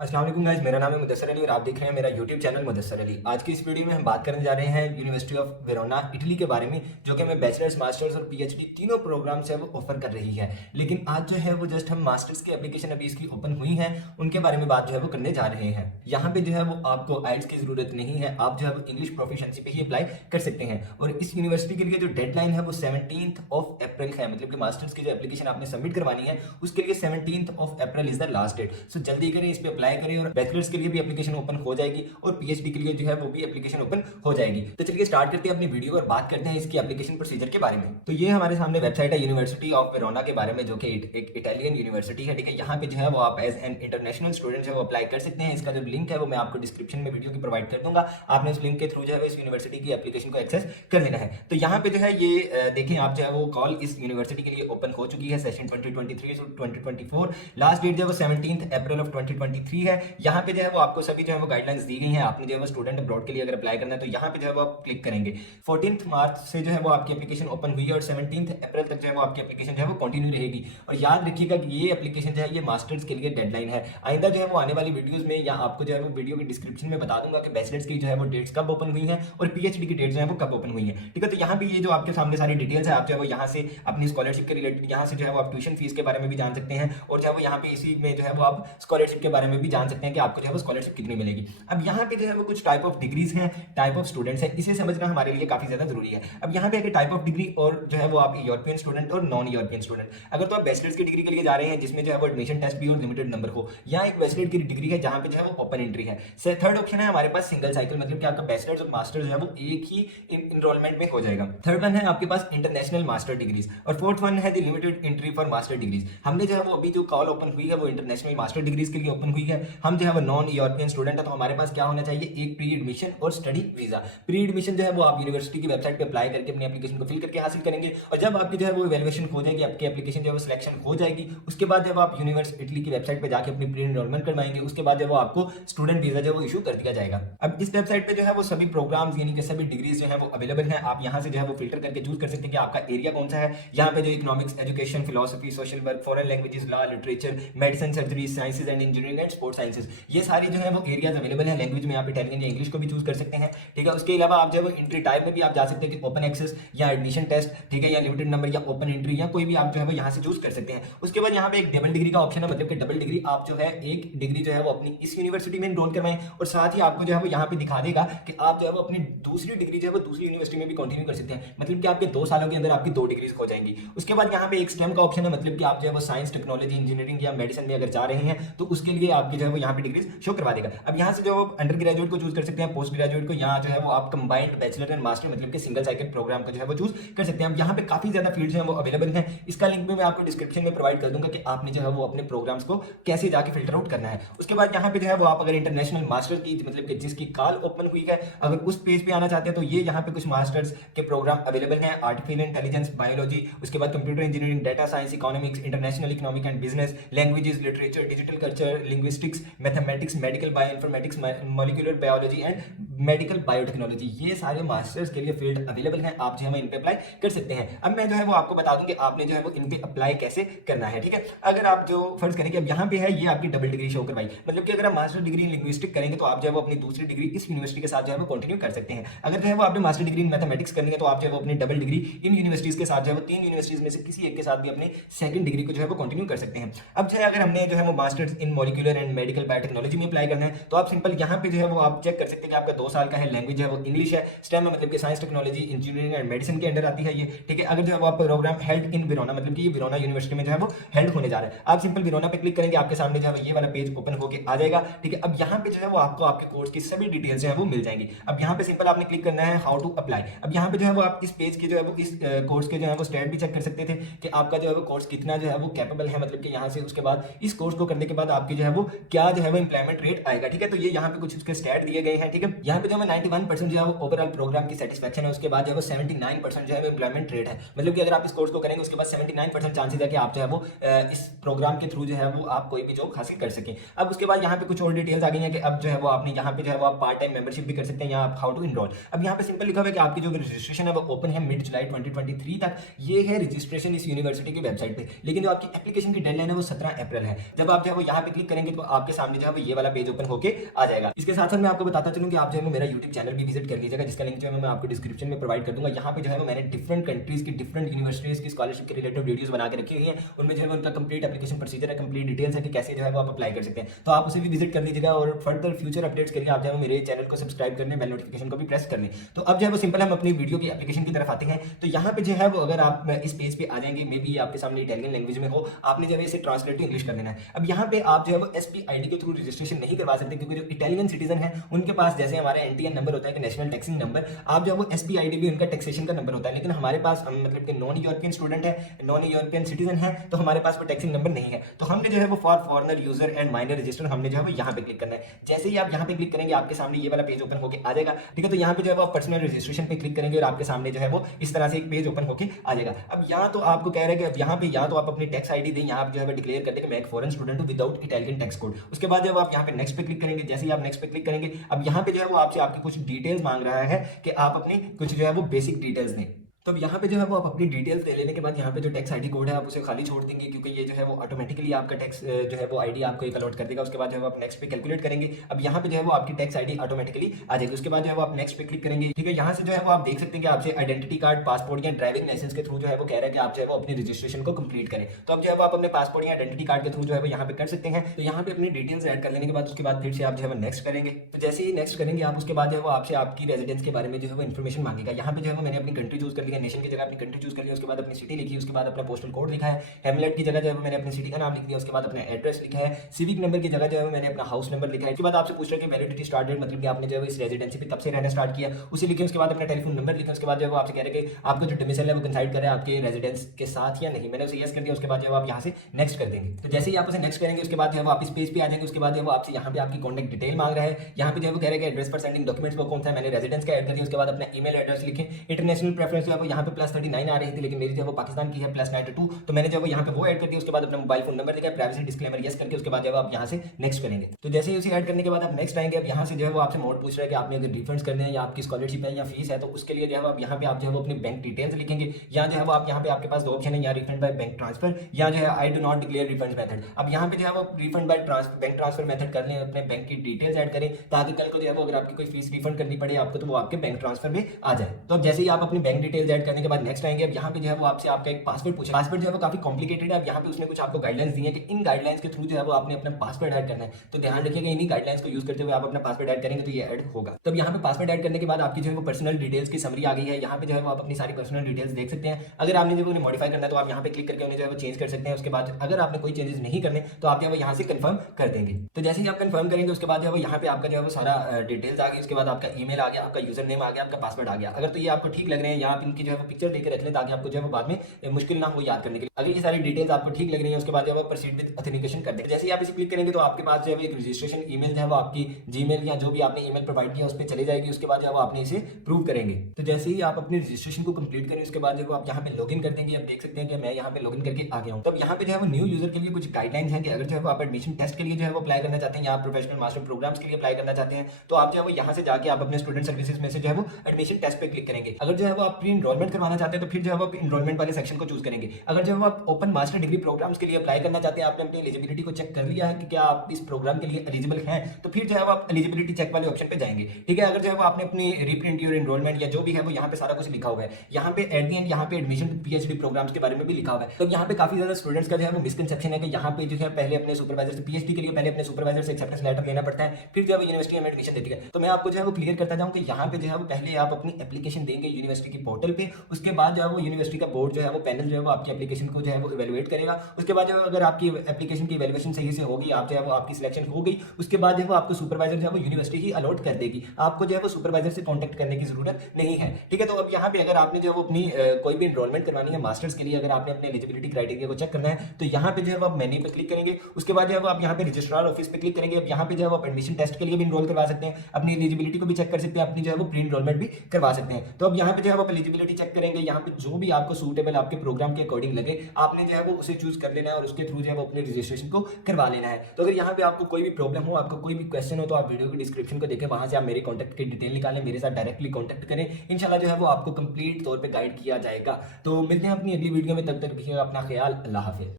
अस्सलाम वालेकुम गाइस, मेरा नाम है मुदस्सर अली और आप देख रहे हैं मेरा यूट्यूब चैनल मुदस्सर अली। आज की इस वीडियो में हम बात करने जा रहे हैं यूनिवर्सिटी ऑफ वेरोना इटली के बारे में, जो कि हमें बैचलर्स मास्टर्स और पीएचडी तीनों प्रोग्राम्स है वो ऑफर कर रही है। लेकिन आज जो है वो जस्ट हम मास्टर्स की एप्लीकेशन अभी इसकी ओपन हुई है, उनके बारे में बात जो है वो करने जा रहे हैं। यहाँ पे जो है वो आपको आइल्स की जरूरत नहीं है, आप जो है वो इंग्लिश प्रोफिशिएंसी पे ही अप्लाई कर सकते हैं। और इस यूनिवर्सिटी के लिए जो डेडलाइन है वो 17 अप्रैल है, मतलब कि मास्टर्स की जो एप्लीकेशन आपने सबमिट करवानी है उसके लिए 17 April is the last date. So जल्दी करें, इस पे अप्लाई करें और बैचलर्स के लिए भी एप्लीकेशन ओपन हो जाएगी और पीएचडी के लिए जो है वो भी एप्लीकेशन ओपन हो जाएगी। तो चलिए स्टार्ट करते हैं अपनी वीडियो और बात करते हैं इसकी एप्लीकेशन प्रोसीजर के बारे में। तो ये हमारे सामने वेबसाइट है यूनिवर्सिटी ऑफ वेरोना के बारे में, जो कि एक इटालियन यूनिवर्सिटी है। ठीक है, यहाँ पे जो है वो आप एज एन इंटरनेशनल स्टूडेंट है वो अप्लाई कर सकते हैं। इसका जो लिंक है वो मैं आपको डिस्क्रिप्शन में वीडियो की प्रोवाइड कर दूंगा। आपने उस लिंक के थ्रू जो है इस यूनिवर्सिटी की एप्लीकेशन को एक्सेस कर लेना है। तो यहाँ पे जो है ये देखें आप, जो है वो कॉल इस यूनिवर्सिटी के लिए ओपन हो चुकी है। सेशन 2023 से 2024, लास्ट डेट जो है वो 17 अप्रैल ऑफ 2023 है। यहाँ पे जो है वो आपको सभी जो है वो गाइडलाइंस दी गई हैं। आपने जो है वो स्टूडेंट अब्रॉड के लिए अगर अप्लाई करना है तो यहाँ पे जो है वो आप क्लिक करेंगे। 14 मार्च से जो है वो आपकी एप्लीकेशन ओपन हुई है और 17 अप्रैल तक जो है वो आपकी एप्लीकेशन जो है वो कंटिन्यू रहेगी। और याद रखिएगा कि ये एप्लीकेशन जो है ये मास्टर्स के लिए डेडलाइन है। आइंदा जो है वो आने वाली वीडियोस में या आपको जो है वो वीडियो के डिस्क्रिप्शन में बता दूंगा कि बैचलर्स की जो है वो डेट्स कब ओपन हुई है और पीएचडी की डेट्स जो है वो कब ओपन हुई है। ठीक है, तो यहाँ पे ये जो आपके सामने सारी डिटेल्स है, आप जो है वो यहाँ से अपनी स्कॉलरशिप के रिलेटेड यहाँ से जो है वो आप ट्यूशन फीस के बारे में भी जान सकते हैं और जो है वो यहाँ पे इसी में जो है वो आप स्कॉलरशिप के बारे में भी जान सकते हैं कि आपको जो है वो स्कॉलरशिप कितनी मिलेगी। अब यहाँ पे जो है वो कुछ टाइप ऑफ डिग्रीज हैं, टाइप ऑफ स्टूडेंट्स हैं, इसे समझना हमारे लिए काफी ज्यादा जरूरी है। अब यहाँ पे टाइप ऑफ डिग्री और जो है वो आप यूरोपियन स्टूडेंट और नॉन यूरोपियन स्टूडेंट। अगर तो आप बैचलर्स की डिग्री के लिए जा रहे हैं जिसमें जो है वो एडमिशन टेस्ट भी और लिमिटेड नंबर हो, या एक बैचलर की डिग्री है जहाँ पे जो है वो ओपन एंट्री है। थर्ड ऑप्शन है हमारे पास सिंगल साइकिल, मतलब कि आपका बैचलर्स और मास्टर जो है वो एक ही इनरोलमेंट में हो जाएगा। थर्ड वन है आपके पास इंटरनेशनल मास्टर डिग्रीज और फोर्थ वन है the limited entry for master degrees. हमने जो है वो अभी जो कॉल ओपन हुई है वो इंटरनेशनल मास्टर डिग्रीज के लिए ओपन हुई है। हम जो है वो नॉन यूरोपियन स्टूडेंट है, तो हमारे पास क्या होना चाहिए, एक प्री एडमिशन और स्टडी वीजा। प्री एडमिशन जो है वो आप यूनिवर्सिटी की वेबसाइट पे अप्लाई करके अपनी एप्लीकेशन को फिल करके हासिल करेंगे और जब आपकी जो है वो इवैल्यूएशन हो जाएगी, आपकी एप्लीकेशन जो है वो सिलेक्शन हो जाएगी, उसके बाद जब आप यूनिवर्सिटी इटली की वेबसाइट पे जाके अपनी प्री एनरोलमेंट करवाएंगे, उसके बाद जब वो आपको स्टूडेंट वीजा जो है वो इशू कर दिया जाएगा। अब इस वेबसाइट पे जो है वो सभी प्रोग्राम्स यानी कि सभी डिग्रीज जो है वो अवेलेबल हैं। आप यहाँ से जो है वो फिल्टर करके चूज कर सकते हैं कि आपका एरिया कौन सा है। यहाँ पे जो economics, education, philosophy, social work, foreign languages, law, literature, medicine, surgery, sciences and engineering and sports sciences, ये सारी जो है वो एरियाज अवेलेबल है। लैंग्वेज में आप इटालियन या इंग्लिश को भी चूज कर सकते हैं। ठीक है, उसके अलावा आप जो है एंट्री टाइप में भी आप जा सकते हैं कि ओपन एक्सेस या एडमिशन टेस्ट, ठीक है, या लिमिटेड नंबर या ओपन एंट्री, या कोई भी आप जो है वो यहाँ से चूज कर सकते हैं। उसके बाद यहाँ पे एक डबल डिग्री का ऑप्शन है, मतलब कि डबल डिग्री आप जो है एक डिग्री जो है वो अपनी इस यूनिवर्सिटी में एनरोल करवाएं और साथ ही आपको जो है वो यहाँ पे दिखा देगा कि आप जो है वो अपनी दूसरी डिग्री जो है वो दूसरी यूनिवर्सिटी में भी कंटिन्यू कर सकते हैं। मतलब कि आपके 2 सालों के अंदर आपकी 2 डिग्रीज हो जाएंगी। उसके बाद यहाँ पे एक स्टेम का ऑप्शन है, मतलब कि आप जो है वो साइंस, टेक्नोलॉजी, इंजीनियरिंग या मेडिसिन में अगर जा रहे हैं तो उसके लिए आपकी जो है वो यहाँ पे डिग्रीज शो करवा देगा। अब यहाँ से जो अंडर ग्रेजुएट को चूज कर सकते हैं, पोस्ट ग्रेजुएट को, यहाँ जो है वो आप कंबाइंड बैचलर एंड मास्टर मतलब कि सिंगल साइकिल प्रोग्राम को जो है वो चूज कर सकते हैं। अब यहाँ पे काफी ज्यादा फील्ड्स हैं वो अवेलेबल हैं, इसका लिंक भी मैं आपको डिस्क्रिप्शन में प्रोवाइड कर दूंगा कि आपने जो है वो अपने प्रोग्राम्स को कैसे जाके फिल्टर आउट करना है। उसके बाद यहाँ पे जो है वो आप अगर इंटरनेशनल मास्टर की मतलब कि जिसकी कॉल ओपन हुई है, अगर उस पेज पे आना चाहते हैं तो ये यहाँ पे कुछ मास्टर्स के प्रोग्राम अवेलेबल हैं। आर्टिफिशियल इंटेलिजेंस, बायोलॉजी, उसके बाद computer engineering, data science, economics, international economic and business, languages, literature, digital culture, linguistics, mathematics, medical bioinformatics, molecular biology and medical biotechnology, ये सारे मास्टर्स के लिए फील्ड अवेलेबल हैं। आप जो है इन पे अप्लाई कर सकते हैं। अब मैं जो है वो आपको बता दूं कि आपने जो है वो इन पे अप्लाई कैसे करना है। ठीक है, अगर आप जो फर्ज करें कि अब यहाँ पे है ये आपकी डबल डिग्री शो करवाई, मतलब कि अगर आप मास्टर डिग्री इन लिंग्विस्टिक करेंगे तो आप जो है वो अपनी दूसरी डिग्री इस यूनिवर्सिटी के साथ जो है वो कंटिन्यू कर सकते हैं। अगर जो है वो आपने मास्टर डिग्री इन मैथमेटिक्स करनी है तो आप जो है वो अपनी डबल डिग्री इन यूनिवर्सिटीज के साथ जो है वो 3 यूनिवर्सिटीज में से किसी एक के साथ भी अपनी सेकंड डिग्री को जो है वो कंटिन्यू कर सकते हैं। अब जो है अगर हमने जो है वो masters in molecular and medical biotechnology में अप्लाई करना है तो आप सिंपल यहाँ पे जो है वो आप चेक कर सकते हैं कि आपका 2 साल का है, लैंग्वेज है वो इंग्लिश है, स्टेम में मतलब कि science, technology, engineering and medicine के अंडर आती है ये। ठीक है, अगर जो है वो आप प्रोग्राम हेल्ड इन वेरोना मतलब कि ये वेरोना यूनिवर्सिटी में जो है वो हेल्ड होने जा रहा है, आप सिंपल वेरोना पे क्लिक करेंगे, आपके सामने जो है ये वाला पेज ओपन होकर आ जाएगा। ठीक है, अब यहाँ पे जो है वो आपको आपके कोर्स की सभी डिटेल्स जो है वो मिल जाएंगी। अब यहाँ पे सिंपल आपने क्लिक करना है हाउ टू अप्लाई। अब यहाँ पे जो है वो आप इस पेज के जो है वो इस कोर्स के जो है वो स्टेट भी चेक कर सकते थे कि आपका जो है वो कोर्स कितना जो है वो कैपेबल है, मतलब कि यहाँ से उसके बाद इस कोर्स को करने के बाद आपकी जो है वो क्या जो है वो इंप्लॉयमेंट रेट आएगा। ठीक है, तो ये यहाँ पे कुछ उसके स्टैट दिए गए हैं। ठीक है, यहाँ पे जो है 91% जो है वो ओवरऑल प्रोग्राम की सेटिस्फैक्शन है, उसके बाद जो है वो 79% जो है वो इंप्लॉयमेंट रेट है, मतलब कि अगर आप इस कोर्स को करेंगे उसके बाद 79% चांसेस है कि आप जो है वो इस प्रोग्राम के थ्रू जो है वो आप कोई भी जॉब हासिल कर सकें। अब उसके बाद यहाँ पे कुछ और डिटेल्स आ गई हैं कि अब जो है वो आपने यहाँ पे जो है वो आप पार्ट टाइम मेंबरशिप भी कर सकते हैं या आप हाउ टू इनरोल। अब यहाँ पे सिंपल लिखा हुआ है कि आपकी जो रजिस्ट्रेशन है वो ओपन है मिड जुलाई 2023 तक। ये है रजिस्ट्रेशन इस यूनिवर्सिटी की वेबसाइट पे, लेकिन जो आपकी एप्लीकेशन की डेडलाइन है वो 17 अप्रैल है। जब आप जो है वो यहाँ पे क्लिक करेंगे तो आपके सामने जो है ये वाला पेज ओपन होके आ जाएगा। इसके साथ साथ मैं आपको बताता चलूं कि आप जो है मेरा यूट्यूब चैनल भी विजिट कर लीजिएगा, जिसका लिंक जो है मैं आपको डिस्क्रिप्शन में प्रोवाइड कर दूंगा। यहाँ पे जो है मैंने डिफरेंट कंट्रीज की, डिफरेंट यूनिवर्सिटीज की स्कॉलरशिप के रिलेटेड वीडियोस बना के रखी हुई है। उनमें जो है उनका कंप्लीट एप्लीकेशन प्रोसीजर है, कंप्लीट डिटेल्स है कि कैसे जो है वो आप अप्लाई कर सकते हैं। तो आप उसे भी विजिट कर लीजिएगा और फर्दर फ्यूचर अपडेट्स के लिए आप जो है मेरे चैनल को सब्सक्राइब करने, बेल नोटिफिकेशन को भी प्रेस करने। तो अब जो है वो सिंपल हम अपनी वीडियो की एप्लीकेशन की तरफ आते हैं। तो यहाँ पे जो है वो अगर आप इस पेज पे आ जाएंगे, मे बी आपके सामने इटालियन लैंग्वेज में हो, आपने जो है इसे ट्रांसलेट टू इंग्लिश कर लेना है। अब यहाँ पे आप जो है वो SPID के थ्रू रजिस्ट्रेशन नहीं करवा सकते, क्योंकि जो इटालियन सिटीजन है उनके पास जैसे हमारा NTN नंबर होता है कि नेशनल टैक्सिंग नंबर, आप जो है वो SPID भी उनका टैक्सेशन का नंबर होता है। लेकिन हमारे पास मतलब कि नॉन यूरोपियन स्टूडेंट है, नॉन यूरोपियन सिटीजन है, तो हमारे पास वो टैक्सिंग नंबर नहीं है। तो हमने जो है वो for foreigner user and minor register हमने जो है वो यहाँ पे क्लिक करना है। जैसे ही आप यहाँ पे क्लिक करेंगे आपके सामने ये वाला पेज ओपन होकर आ जाएगा। ठीक है, तो यहाँ पे जो है वो आप पर्सनल रजिस्ट्रेशन पे क्लिक करेंगे और आपके सामने जो है वो इस तरह से एक पेज ओपन होकर आ जाएगा। अब यहाँ तो आपको कह रहे हैं कि अब यहाँ पे या तो आप अपनी टैक्स ID दें, यहाँ आप जो है डिक्लेयर कर दें कि मैं एक फॉरेन स्टूडेंट हूँ विदाउट इटालियन टैक्स कोड। उसके बाद जब आप यहाँ पे नेक्स्ट पे क्लिक करेंगे, जैसे ही आप नेक्स्ट पे क्लिक करेंगे, अब यहाँ पे जो है वो आपसे आपकी कुछ डिटेल्स मांग रहा है कि आप अपनी कुछ जो है वो बेसिक डिटेल्स दें। तो अब यहाँ पे जो है वो आप अपनी डिटेल्स दे लेने के बाद यहाँ पे जो टैक्स ID कोड है आप उसे खाली छोड़ देंगे, क्योंकि ये जो है वो ऑटोमेटिकली आपका टैक्स जो है वो ID आपको एक अलॉट कर देगा। उसके बाद जो है आप नेक्स्ट पे कैलकुलेट करेंगे। अब यहाँ पे जो है वो आपकी टैक्स ID ऑटोमेटिकली आ जाएगी। उसके बाद जो है वो आप नेक्स्ट पे क्लिक करेंगे। ठीक है, यहाँ से जो है वो आप देख सकते हैं कि आपसे आइडेंटिटी कार्ड, पासपोर्ट या ड्राइविंग लाइसेंस के थ्रू जो है वो कह रहा है कि आप जो है वो अपनी रजिस्ट्रेशन को कंप्लीट करें। तो अब जो है वो आप अपने पासपोर्ट या आइडेंटिटी कार्ड के थ्रू जो है वो यहाँ पे कर सकते हैं। तो यहाँ पे अपनी डिटेल्स ऐड कर लेने के बाद उसके बाद फिर से आप जो है वो नेक्स्ट करेंगे। तो जैसे ही नेक्स्ट करेंगे आप, उसके बाद जो है वो आपसे आपकी रेजिडेंस के बारे में जो है वो इन्फॉर्मेशन मांगेगा। यहाँ पे जो है वो मैंने अपनी कंट्री चूज कर लिया, नेशन की जगह अपनी कंट्री चूज कर लिया, उसके बाद अपनी सिटी लिखी, उसके बाद अपना पोस्टल कोड लिखा है, हेमलेट की जगह जो है मैंने अपनी सिटी का नाम लिख दिया, उसके बाद अपना एड्रेस लिखा है, सिविक नंबर की जगह जो है मैंने अपना हाउस नंबर लिखा है। उसके बाद आपसे पूछ रहा है कि वैलिडिटी स्टार्ट डेट, मतलब कि आपने जो है इस रेजिडेंसी पे कब से रहना स्टार्ट किया, उसे लिखे। उसके बाद अपना टेलीफोन नंबर लिखा। उसके बाद जो है आपसे कह रहे हैं कि आपका जो डोमिसाइल है वो कंसाइड करे आपके रेजिडेंस के साथ या नहीं, मैंने उसे यस कर दिया। उसके बाद जो आप यहाँ से नेक्स्ट कर देंगे। तो जैसे ही आप उसे नेक्स्ट करेंगे उसके बाद जो है आप इस पेज पे आ जाएंगे। उसके बाद जो है आपसे यहाँ पे आपकी कॉन्टैक्ट डिटेल मांग रहा है। यहाँ पे जो है वो कह रहे हैं एड्रेस पर सेंडिंग डॉक्यूमेंट्स वो कौन सा है, मैंने रेजिडेंस का ऐड कर दिया। उसके बाद अपना ईमेल एड्रेस लिखें। इंटरनेशनल प्रेफरेंस जो है वो यहाँ पे +39 आ रही थी, लेकिन मेरी जो है वो पाकिस्तान की है +92, तो मैंने जो है यहाँ पे वो ऐड कर दिया। उसके बाद अपना मोबाइल फोन नंबर लिखा है, प्राइवेसी डिस्क्लेमर यस करके उसके बाद जब आप यहाँ से नेक्स्ट करेंगे। तो जैसे ही उसे ऐड करने के बाद आप नेक्स्ट आएंगे। अब यहाँ से जो है वो आपसे मोड पूछ रहा है कि आपने अगर रिफंड्स करने हैं या आपकी स्कॉलरशिप है या फीस है, तो उसके लिए जो है आप यहाँ पे आप जो है वो अपनी बैंक डिटेल्स लिखेंगे। या जो है वो आप यहाँ पे आपके पास दो ऑप्शन है, या रिफंड बाय बैंक ट्रांसफर या जो है I do not declare refund method. अब यहाँ पे जो है वो refund by bank transfer method कर लें, अपने बैंक की डिटेल्स ऐड करें, ताकि कल को जो है वो अगर आपकी कोई फीस रिफंड करनी पड़े आपको, तो वो आपके बैंक ट्रांसफर में आ जाए। तो अब जैसे ही आप अपनी बैंक डिटेल्स ऐड करने के बाद नेक्स्ट आएंगे। अब यहाँ पे जो है वो आपसे आपका एक पासवर्ड पूछे। पासवर्ड जो है वो काफी कॉम्प्लिकेटेड है। अब यहाँ पे उसने कुछ आपको गाइडलाइंस दी है कि इन गाइडलाइंस के थ्रू जो है वो आपने अपना पासवर्ड ऐड करना है। तो ध्यान रखिएगा इन्हीं गाइडलाइंस को यूज करते हुए आप अपना पासवर्ड ऐड करेंगे तो ये ऐड होगा। तब यहाँ पे पासवर्ड ऐड करने के बाद आपकी जो है वो पर्सनल डिटेल्स की समरी आ गई है। यहाँ पे जो है वो आप अपनी सारी पर्सनल डिटेल्स देख सकते हैं। अगर आपने जो उन्हें मॉडिफाई करना है तो आप यहाँ पे क्लिक करके उन्हें जो है वो चेंज कर सकते हैं। उसके बाद अगर आपने कोई चेंजेस नहीं करने तो आप जो है यहाँ से कंफर्म कर देंगे। तो जैसे ही आप कंफर्म करेंगे उसके बाद जो है वो यहाँ पे आपका जो है वो सारा डिटेल्स आ गई। उसके बाद आपका ईमेल आ गया, आपका यूजर नेम आ गया, आपका पासवर्ड आ गया। अगर तो ये आपको ठीक लग रहे हैं, यहाँ इनकी जो है वो पिक्चर लेकर रख लें ताकि आपको जो है वो बाद में मुश्किल ना हो याद करने के लिए। अगर ये सारी डिटेल्स आपको ठीक लग रही है उसके बाद जो है प्रोसीड विद ऑथेंटिकेशन कर देंगे। जैसे ही आप इसे क्लिक करेंगे तो आपके पास जो है एक रजिस्ट्रेशन ईमेल जो है वो आपकी जीमेल या जो भी आपने ईमेल प्रोवाइड किया उस पर चली जाएगी। उसके बाद जब आपने इसे प्रूव करेंगे तो जैसे ही आप अपनी रजिस्ट्रेशन को कंप्लीट करें उसके बाद जब आप यहाँ पे लॉगिन कर देंगे। आप देख सकते हैं कि मैं यहाँ पे लॉगिन करके आ गया हूँ। तब यहाँ पे जो है वो न्यू यूजर के लिए कुछ गाइडलाइंस हैं कि अगर जो है वो आप एडमिशन टेस्ट के लिए जो है वो अप्लाई करना चाहते हैं या आप प्रोफेशनल मास्टर प्रोग्राम्स के लिए अप्लाई करना चाहते हैं, तो आप जो है वो यहाँ से जाके आप अपने स्टूडेंट सर्विसेज में से जो है वो एडमिशन टेस्ट पे क्लिक करेंगे। अगर जो है वो आप प्री इनरोलमेंट करवाना चाहते हैं तो फिर जो है वो इनरोलमेंट वाले सेक्शन को चूज करेंगे। अगर जो है वो आप ओपन मास्टर डिग्री प्रोग्राम्स के लिए अप्लाई करना चाहते हैं, आपने अपनी एलिजिबिलिटी को चेक कर लिया है कि क्या आप इस प्रोग्राम के लिए एलिजिबल हैं, तो फिर जो है वो आप एलिजिबिलिटी चेक वाले ऑप्शन पे जाएंगे। ठीक है, अगर जो है वो आपने अपनी रिप्रिंट योर एनरोलमेंट या जो भी है वो यहाँ पे सारा कुछ लिखा हुआ है। यहाँ पे एट द एंड यहाँ पे एडमिशन PhD प्रोग्राम्स के बारे में भी लिखा हुआ है। तो यहाँ पे काफी ज्यादा स्टूडेंट्स का जो है मिसकंसेप्शन है कि यहाँ पे जो है पहले अपने सुपरवाइजर से PhD के लिए पहले अपने सुपरवाइजर से एक्सेप्टेंस लेटर लेना पड़ता है, फिर जो है यूनिवर्सिटी में एडमिशन देती है। तो मैं आपको जो है वो क्लियर करता जाऊँ कि यहाँ पे जो है वो पहले आप अपनी एप्लीकेशन देंगे यूनिवर्सिटी की पोर्टल पे। उसके बाद जो है वो यूनिवर्सिटी का बोर्ड जो है वो पैनल जो है वो आपकी एप्लीकेशन को जो है वो इवेलुएट करेगा। उसके बाद जो अगर आपकी एप्लीकेशन की इवेलुएशन सही से होगी, आप जो है वो आपकी सिलेक्शन हो गई, उसके बाद जो है वो आपको सुपरवाइजर जो है वो यूनिवर्सिटी ही अलॉट कर देगी। आपको जो है वो सुपरवाइजर से कॉन्टैक्ट करने की जरूरत नहीं है। ठीक है, तो अब यहाँ पे अगर आपने जो है वो अपनी कोई भी एनरोलमेंट करवानी है मास्टर्स के लिए, अगर आपने अपने एलिजिबिलिटी क्राइटेरिया को चेक करना है तो यहाँ पे जो है वो आप मेन्यू पे क्लिक करेंगे। उसके बाद जो है वो आप यहाँ पे रजिस्ट्रार ऑफिस पे क्लिक करेंगे। अब यहाँ पे जो है वो आप एडमिशन टेस्ट के लिए भी इनरोल करवा सकते हैं, अपनी एलिजिबिलिटी को भी चेक कर सकते हैं, अपनी जो है वो प्री इनरोलमेंट भी करवा सकते हैं। तो अब यहाँ पे जो है वो एलिजिबिलिटी चेक करेंगे। यहाँ पे जो भी आपको सूटेबल आपके प्रोग्राम के अकॉर्डिंग लगे आपने जो है वो उसे चूज कर लेना है और उसके थ्रू जो है वो अपने रजिस्ट्रेशन को करवा लेना है। तो अगर यहाँ पे आपको कोई भी प्रॉब्लम हो, आपको कोई भी क्वेश्चन हो, तो आप वीडियो की डिस्क्रिप्शन को देखें, वहां से आप मेरे कॉन्टैक्ट की डिटेल निकालें, मेरे साथ डायरेक्टली कॉन्टैक्ट करें। इंशाल्लाह जो है वो आपको कंप्लीट तौर पे गाइड किया जाएगा। तो मिलते हैं अपनी अगली वीडियो में, तब तक रखिएगा अपना ख्याल। अल्लाह हाफिज़।